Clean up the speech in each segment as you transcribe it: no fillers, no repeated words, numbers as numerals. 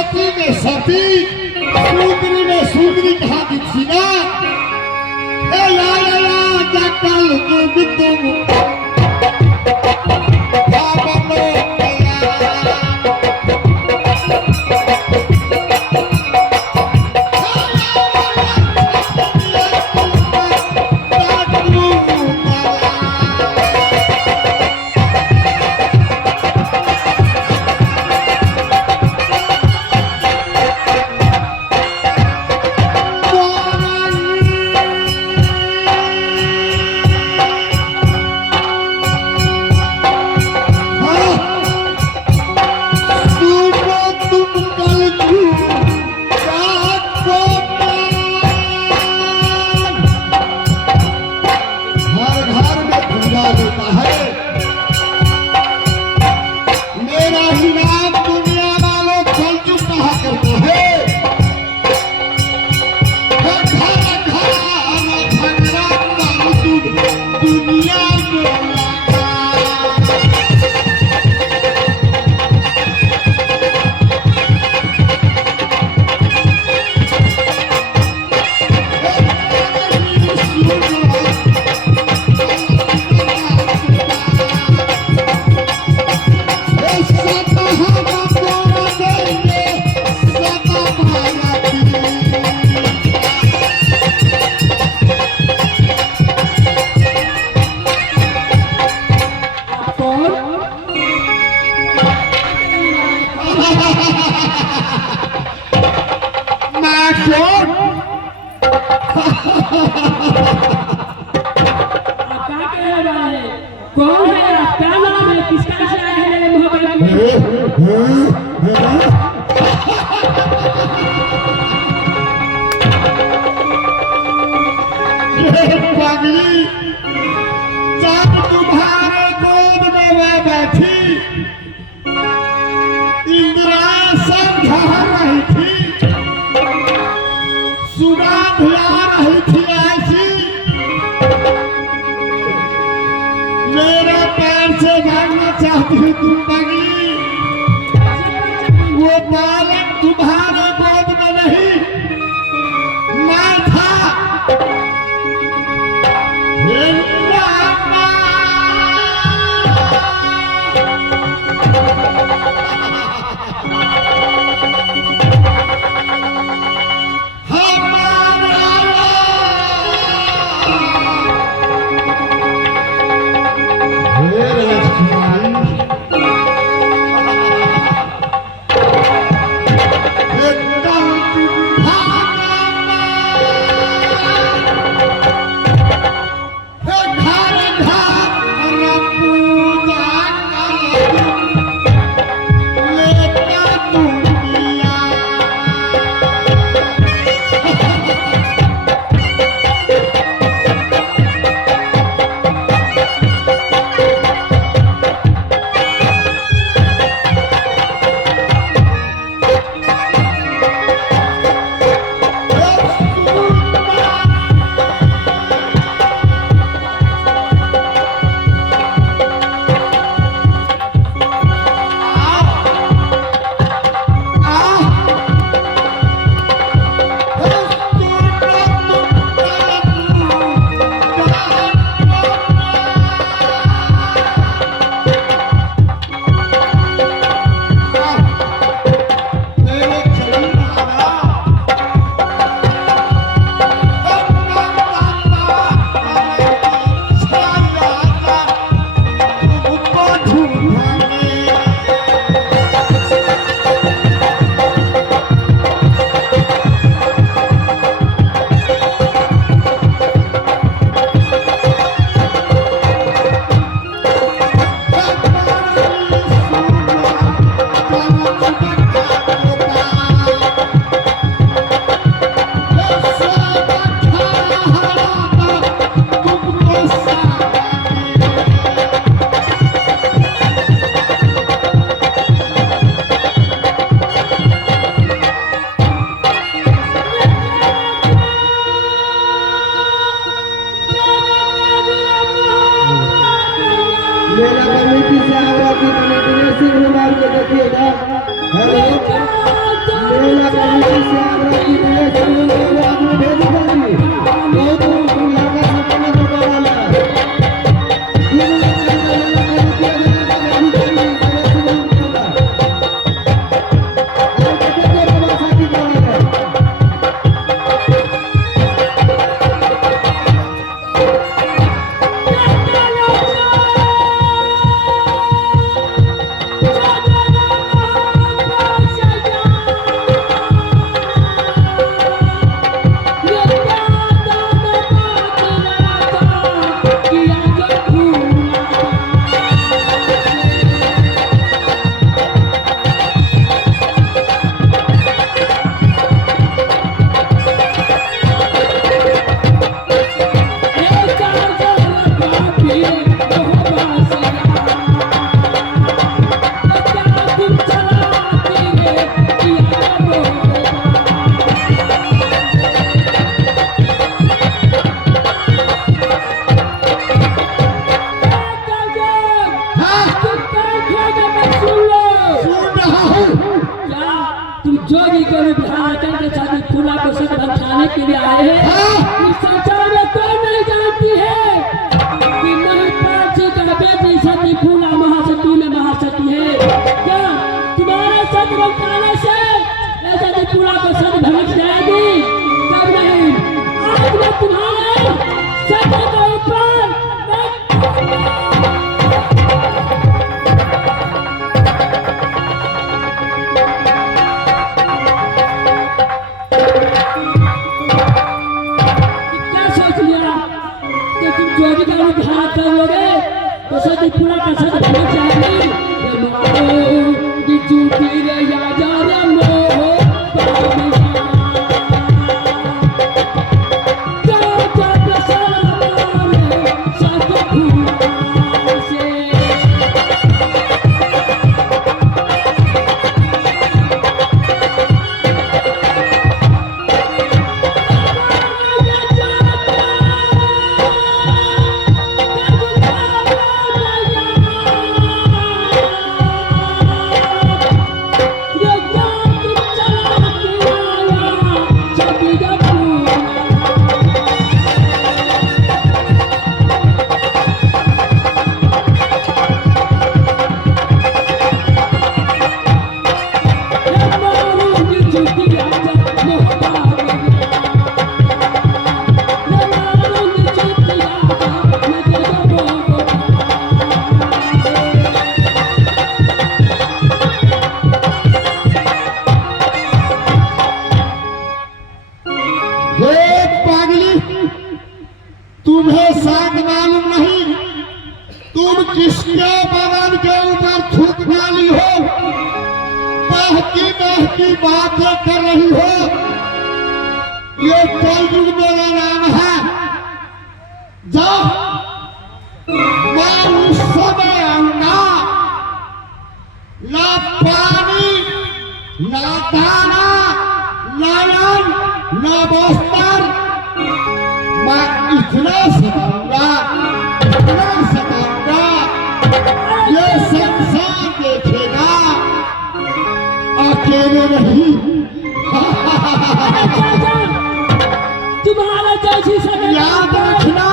सती में सती सुंदरी में सुंदरी कहा दिखी ना ए ला जाकल के बितुम कौन है आप? क्या नाम है? किसका से आए हैं मेरे मोहब्बत में? पगली जब तुम्हारे गोद में मैं बैठी इंद्रासन झड़ रही थी, सुगंध आ रही थी ऐसी मेरे पैर से भागना चाहती हूँ तुम पगली। वो बालक तुम्हारे गोद में नहीं मैं था। हाँ इस संसार में कोई नहीं जानती है कि महिपाल जी का बेटी सती फूला महासती में महासती है। क्या तुम्हारे सत बंकाने से सती फूला को सत भड़क जाएगी? कब नहीं, आज मैं तुम्हारे सत के ऊपर तो सदी पूरा का सद भड़क जाएगी। चूटी रे या जा रे मोह तुम्हें शायद मालूम नहीं तुम किसके बदन के ऊपर थूक डाली हो, बहकी बहकी बातें कर रही हो। ये कलयुग मेरा नाम है। जब मैं उस समय आऊंगा, ना पानी ना दाना नयन ना बस्तर, मैं इतना सताऊंगा ये संसार देखेगा, अकेले नहीं। तुम्हारा जैसी सजा याद रखना,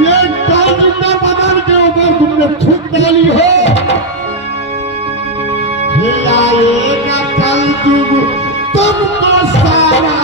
ये कलयुग में बदन के ऊपर तुमने थूक डाली हो। आएगा कलयुग तुमको सारा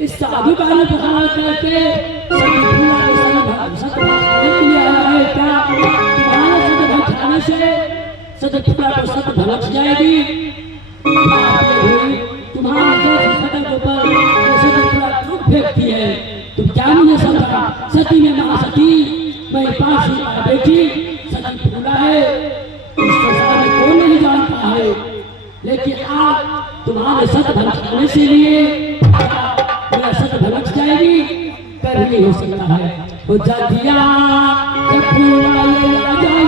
इस साधु का रूप धारण करके सती फूला के सत भाषण के लिए आया है। क्या तुम्हारे सत भाषण से सती फूला को सत भड़क जाएगी? सती में महासती महिपाल का बेटी सती फूला है। इस संसार में कौन नहीं जानता है, लेकिन आज तुम्हारे सत भटकने से लिए मेरा सत भटक जाएगी, कर नहीं हो सकता है। वो जदिया जब फूला ये आ जाए